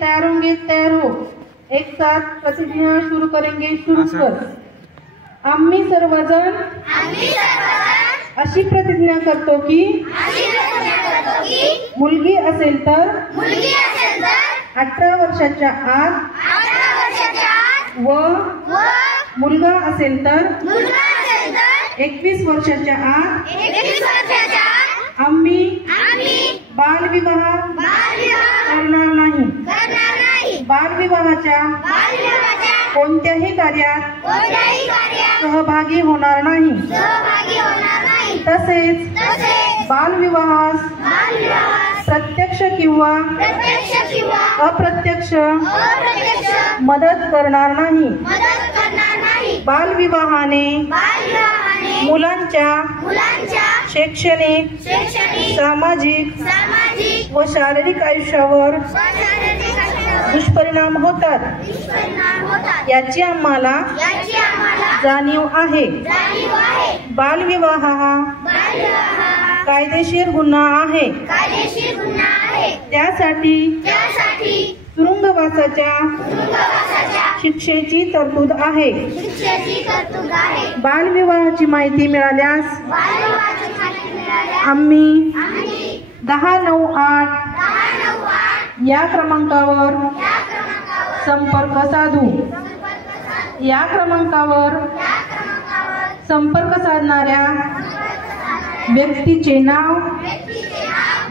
तैयार होंगे, तैयार हो। एक साथ प्रतिज्ञा शुरू करेंगे, शुरू कर। आम्ही सर्वजण अशी प्रतिज्ञा करतो की मुलगी असेल तर 18 वर्षाच्या आत व मुलगा असेल तर 21 वर्षाच्या आत आम्ही बालविवाह करणार नाही। बालविवाहाच्या कोणत्याही कार्यात सहभागी होणार नाही। तसेच बालविवाहास प्रत्यक्ष किंवा अप्रत्यक्ष मदत करणार नाही। बालविवाहाने मुलांच्या शैक्षणिक, सामाजिक व शारीरिक आयुष्यावर दुष्परिणाम होतात याची आम्हाला जाणीव आहे। बालविवाह हा कायदेशीर गुन्हा आहे। त्यासाठी तुरुंगवासाच्या शिक्षेची तरतूद आहे। बालविवाहाची माहिती मिळाल्यास आम्ही 1098 या क्रमांकावर संपर्क साधू। या क्रमांकावर संपर्क साधणाऱ्या व्यक्तीचे नाव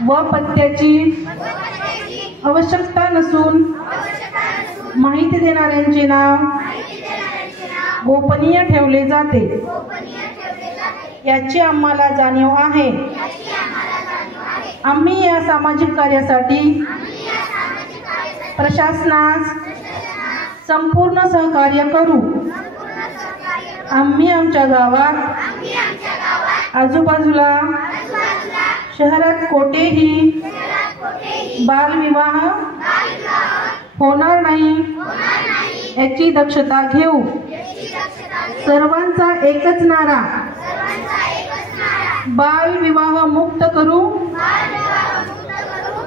व पत्त्याची आवश्यकता नसून माहिती देणाऱ्यांचे नाव गोपनीय ठेवले जाते याची आम्हाला जाणीव आहे। आम्ही या सामाजिक कार्यासाठी प्रशासनास संपूर्ण सहकार्य करू। आम्ही आमच्या गावात आजूबाजूला शहरात कोठेही बालविवाह होणार नाही याची दक्षता घेऊ। सर्वांचा एकच नारा, बालविवाह मुक्त करू,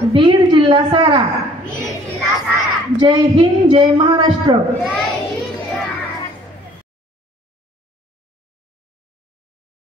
बीड जिल्हा सारा। जय हिंद, जय महाराष्ट्र।